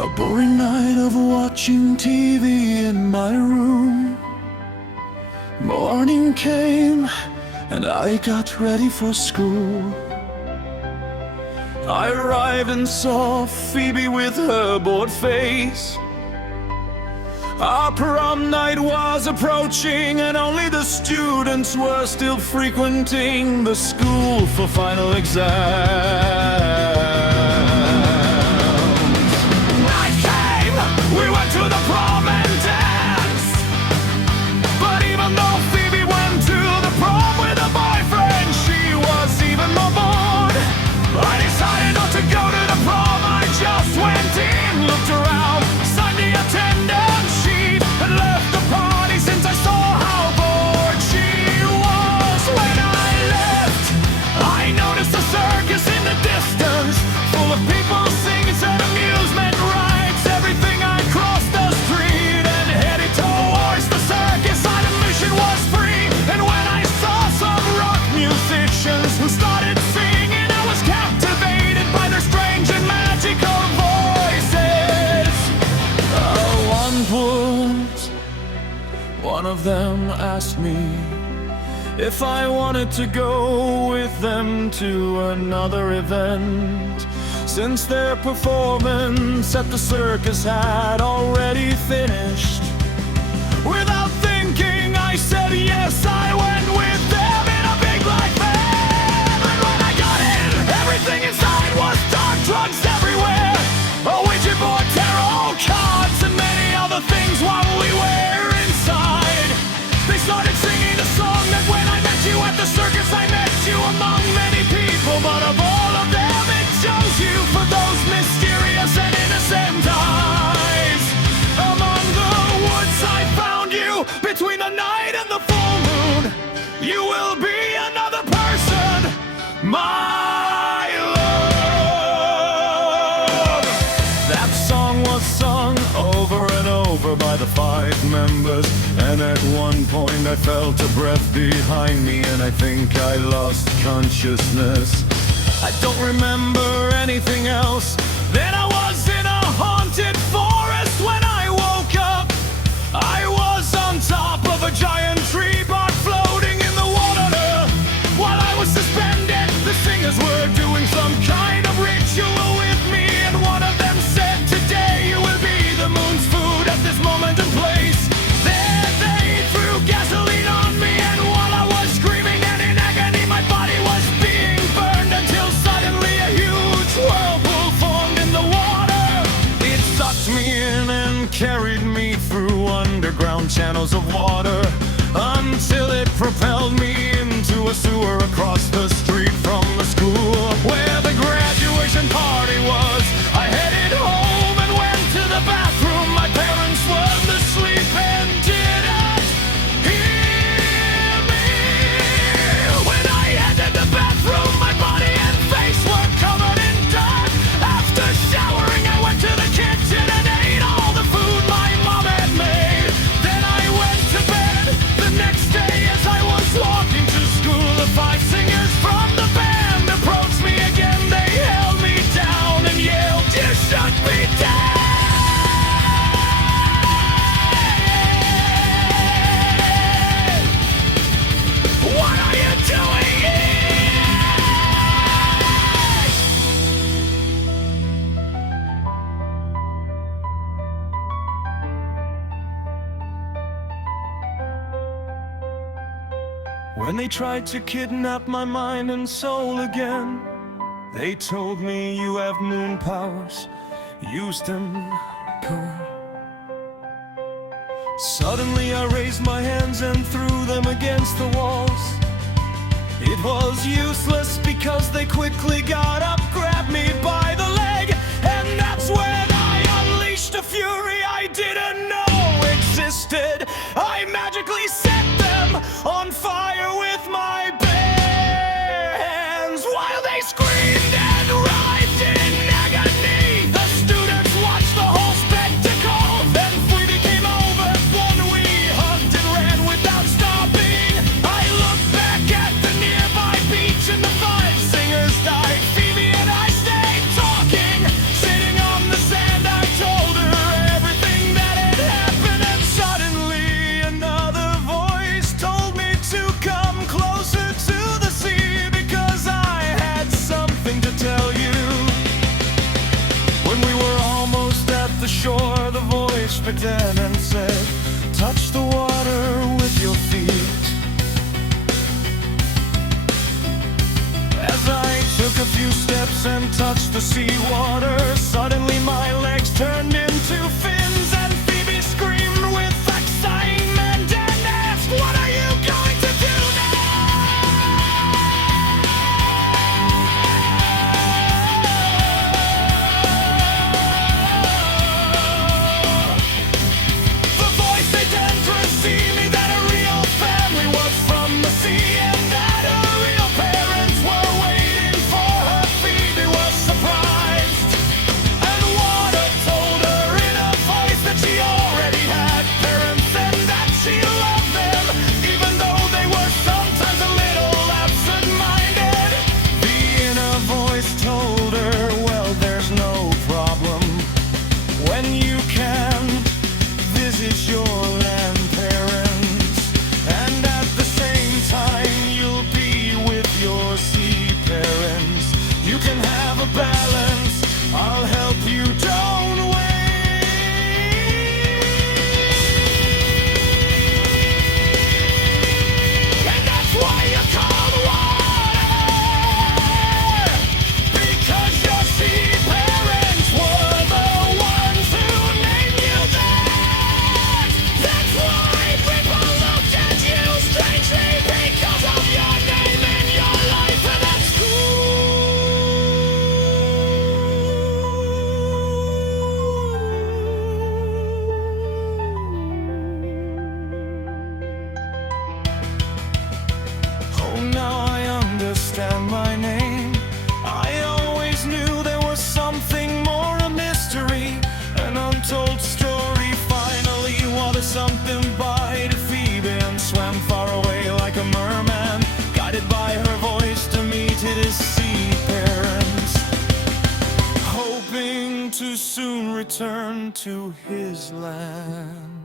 A boring night of watching TV in my room. Morning came and I got ready for school. I arrived and saw Phoebe with her bored face. Our prom night was approaching and only the students were still frequenting the school for final exams. Night came, we went to the prom and danced. But even though Phoebe went to the prom with a boyfriend, she was even more bored. I decided not to go to the prom, I just went in, looked around, signed the attendance sheet, and left the party since I saw how bored she was. When I left, I noticed a circus in the distance, full of people singing sad amusement rides. Everything I crossed the street and headed towards the circus. Admission was free, and when I saw some rock musicians who started singing, I was captivated by their strange and magical voices. One of them asked me if I wanted to go with them to another event, since their performance at the circus had already finished. Without thinking, I said yes. I went with them in a big black van. And when I got in, everything inside was dark, drugs everywhere, a Ouija board, tarot cards, and many other things while we were inside. They started singing the song that when I met you at the circus, I met you among many people, but of all of them, it chose you for those mysterious and innocent eyes. Among the woods, I found you between the night and the full moon. You will be another person, my love. That song was sung over and over by the 5 members, and at one point I felt a breath behind me and I think I lost consciousness. I don't remember anything else. Then I was in a haunted forest when I woke up. I was on top of a giant tree bark floating in the water. While I was suspended, the singers were doing some kind of ritual with me, and one of them said, "Today you will be the moon's food at this moment and place." Then they threw gasoline on me, and while I was screaming and in agony, my body was being burned until suddenly a huge whirlpool formed in the water. It sucked me in and carried me through underground channels of water until it propelled me into a sewer across the street from the school where the graduation party was. I headed home and went to the bathroom. My parents were asleep and didn't hear me. When I entered the bathroom, my body and face were covered in dirt. After showering, I went to the kitchen and ate all the food my mom had made. Then I went to bed. The next day as I was walking to school, the 5 singers from the band approached me again. They held me down and yelled, "You should be dead!" What are you doing here? When they tried to kidnap my mind and soul again, they told me you have moon powers, use them, go. Suddenly I raised my hands and threw them against the walls. It was useless because they quickly got up, grabbed me by the leg, and that's when I unleashed a fury I didn't know existed. I magically set them on fire with my bare hands while they screamed and writhed in agony. The students watched the whole spectacle. Then Phoebe came over, one we hugged and ran without stopping. I looked back at the nearby beach and the 5 singers died. Phoebe and I stayed talking, sitting on the sand. I told return to his land.